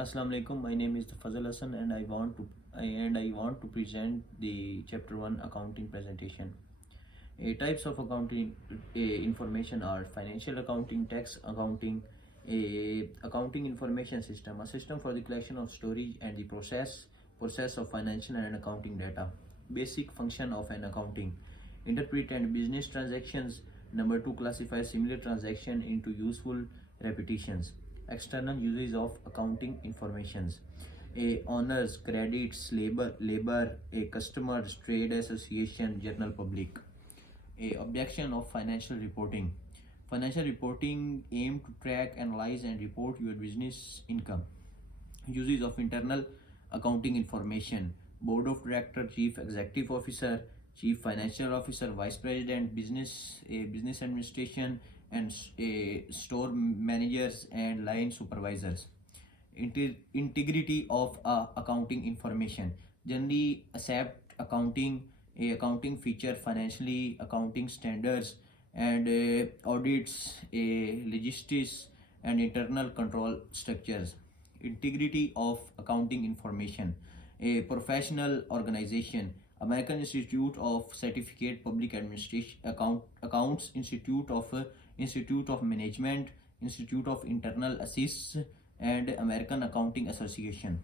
Assalamu alaikum. My name is Fazal Hassan, and I want to present the chapter 1 accounting presentation. Types of accounting information are financial accounting, tax accounting, accounting information system, a system for the collection of storage and the process of financial and accounting data. Basic function of an accounting: interpret and business transactions. Number 2, classify similar transaction into useful repetitions. External uses of accounting informations: honors, credits, labor, customers, trade association, general public. Objection of financial reporting: financial reporting aim to track, analyze and report your business income. Uses of internal accounting information: board of director, chief executive officer, chief financial officer, vice president, business administration, and store managers and line supervisors. Integrity of accounting information: generally accept accounting feature, financially accounting standards and audits, logistics and internal control structures. Integrity of accounting information: a professional organization, American Institute of Certificate Public Administration Accounts, Institute of Management, Institute of Internal Assists, and American Accounting Association.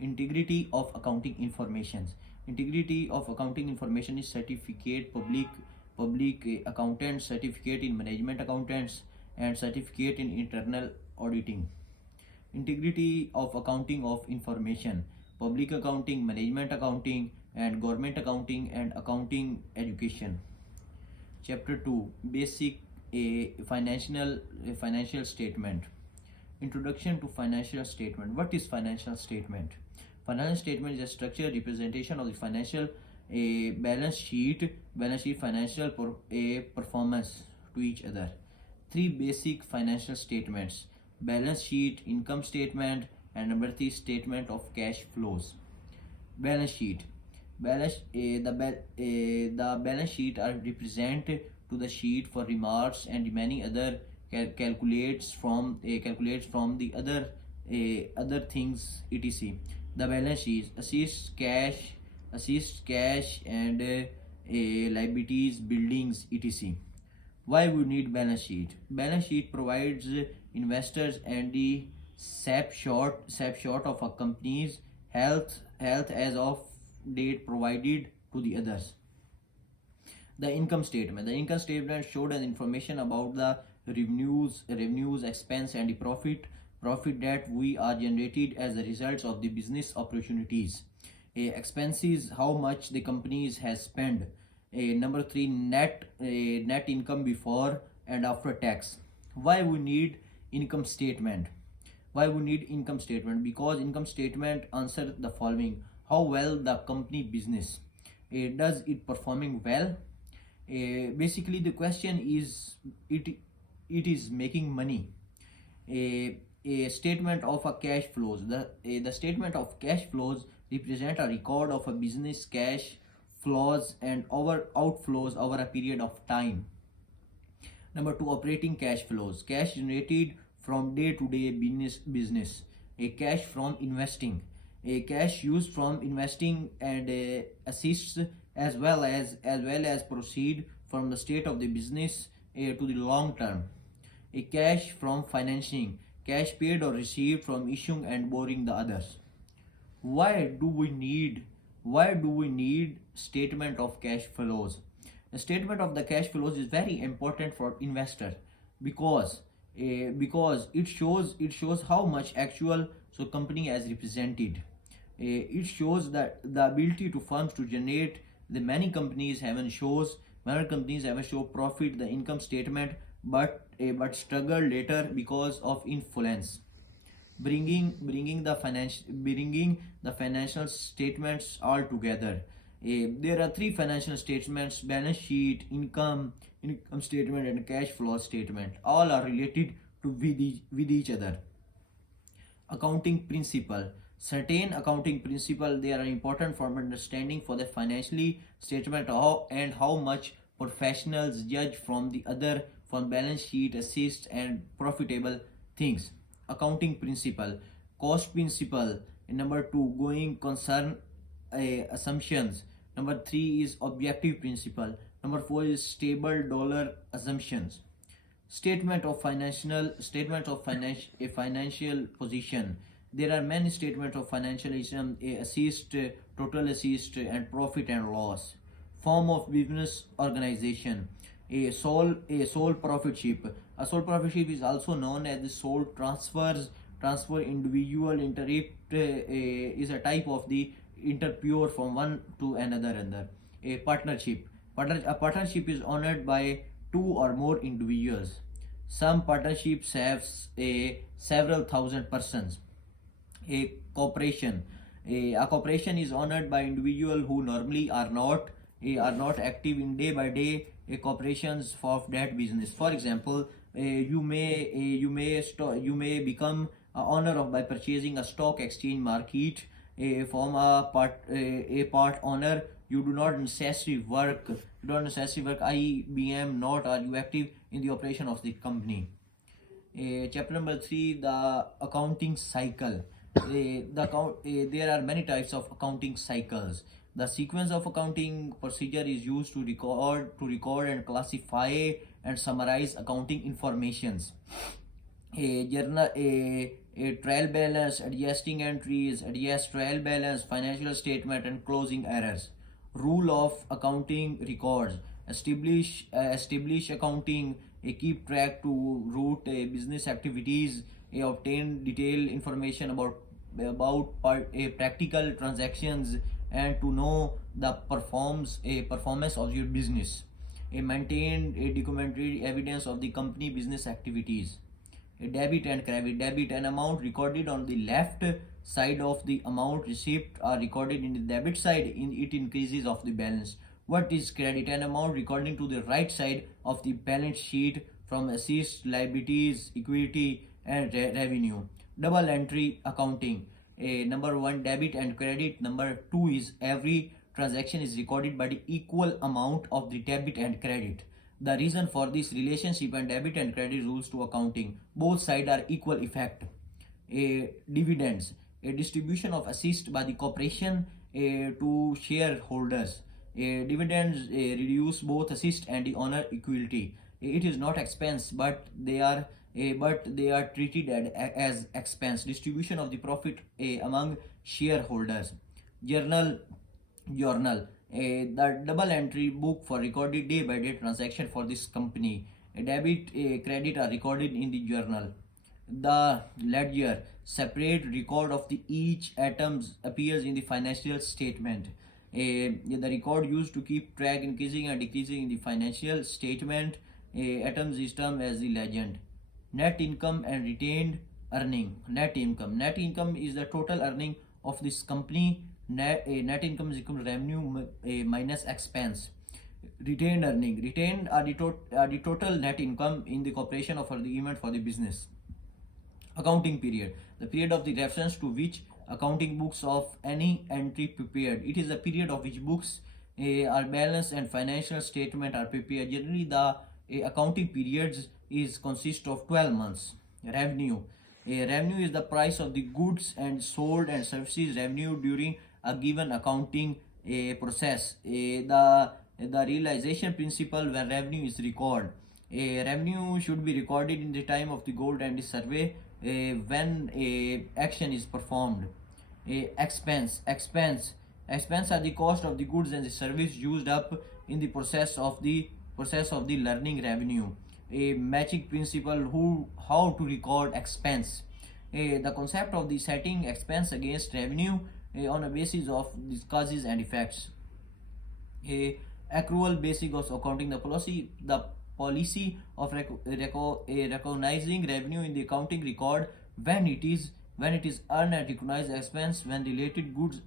Integrity of accounting information: integrity of accounting information is certificate public accountants, certificate in management accountants, and certificate in internal auditing. Integrity of accounting of information: public accounting, management accounting, and government accounting and accounting education. Chapter 2: basic financial statement. Introduction to financial statement. What is financial statement? Financial statement is a structured representation of the financial balance sheet, financial performance to each other. Three basic financial statements: balance sheet, income statement, and number 3, statement of cash flows. Balance sheet. The balance sheet are represented to the sheet for remarks and many other calculates from the other things, etc. The balance sheet assists cash and liabilities, buildings, etc. Why we need balance sheet? Balance sheet provides investors and the snapshot of a company's health as of date provided to the others. The income statement. The income statement showed an information about the revenues, expense, and the profit that we are generated as a result of the business opportunities. Expenses, how much the companies has spent. Number 3, net income before and after tax. Why we need income statement? Because income statement answer the following: how well the company business, does it performing well. Basically the question is, it is making money. A statement of a cash flows. The statement of cash flows represent a record of a business cash flows and outflows over a period of time. Number 2, operating cash flows. Cash generated from day-to-day business. A cash from investing. A cash used from investing and assists as well as proceed from the state of the business to the long term. A cash from financing. Cash paid or received from issuing and borrowing the others. Why do we need statement of cash flows? The statement of the cash flows is very important for investor because it shows how much actual company has represented. It shows that the ability to firms to generate. The many companies haven't show profit the income statement, but struggle later because of influence. Bringing the financial statements all together. There are 3 financial statements: balance sheet, income statement, and cash flow statement. All are related to with each other. Accounting principle. Certain accounting principle, they are important for understanding for the financially statement how much professionals judge from the other from balance sheet, assist and profitable things. Accounting principle. cost principle. Number 2, going concern assumptions. Number 3 is objective principle. Number 4 is stable dollar assumptions. Statement of financial position. There are many statements of financial assist, total assist, and profit and loss. Form of business organization. A sole proprietorship. A sole proprietorship is also known as the sole transfer individual interrupt is a type of the interpure from one to another. A partnership. A partnership is honored by two or more individuals. Some partnerships have several thousand persons. A corporation. A corporation is honored by individuals who normally are not active in day by day corporations of that business. For example, you may become a owner of by purchasing a stock exchange market. From a part owner, you do not necessarily work. IBM not are you active in the operation of the company. Chapter number 3, the accounting cycle. There are many types of accounting cycles. The sequence of accounting procedure is used to record and classify and summarize accounting informations. A journal, a trial balance, adjusting entries, adjust trial balance, financial statement, and closing errors. Rule of accounting records. Establish accounting. Keep track to root business activities. Obtain detailed information about practical transactions and to know the performance of your business. Maintain a documentary evidence of the company business activities. Debit and credit. Debit, an amount recorded on the left side of the amount received are recorded in the debit side. It increases of the balance. What is credit? An amount recording to the right side of the balance sheet from assets, liabilities, equity, and revenue. Double entry accounting. Number 1, debit and credit. Number 2 is every transaction is recorded by the equal amount of the debit and credit. The reason for this relationship and debit and credit rules to accounting. Both sides are equal effect. Dividends. A distribution of assist by the corporation to shareholders. Dividends reduce both assist and the owner equity. It is not expense, but they are treated as expense. Distribution of the profit among shareholders. Journal. The double entry book for recorded day by day transaction for this company. Debit, credit are recorded in the journal. The ledger, separate record of the each items appears in the financial statement. The record used to keep track increasing and decreasing in the financial statement. Items is termed as the legend. Net income and retained earning. Net income is the total earning of this company. Net income is equal to revenue minus expense. Retained earning. Retained are the total net income in the corporation or for the event for the business. Accounting period. The period of the reference to which accounting books of any entry prepared. It is the period of which books are balanced and financial statement are prepared. Generally, the accounting periods consist of 12 months. Revenue. Revenue is the price of the goods and sold and services revenue during a given accounting process. The realization principle when revenue is recorded. Revenue should be recorded in the time of the gold and the survey when action is performed. Expense are the cost of the goods and the service used up in the process of the learning revenue. A matching principle how to record expense. The concept of the setting expense against revenue on a basis of these causes and effects. Accrual basis of accounting. The policy of recognizing revenue in the accounting record when it is earned and recognized expense when related goods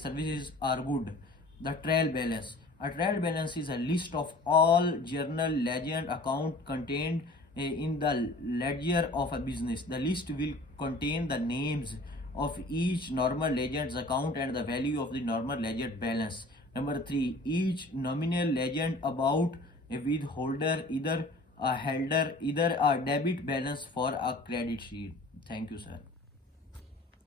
services are good. The trial balance. A trial balance is a list of all journal legend account contained in the ledger of a business. The list will contain the names of each normal ledger's account and the value of the normal ledger balance. Number 3, each nominal legend about a withholder, either a debit balance for a credit sheet. Thank you, sir.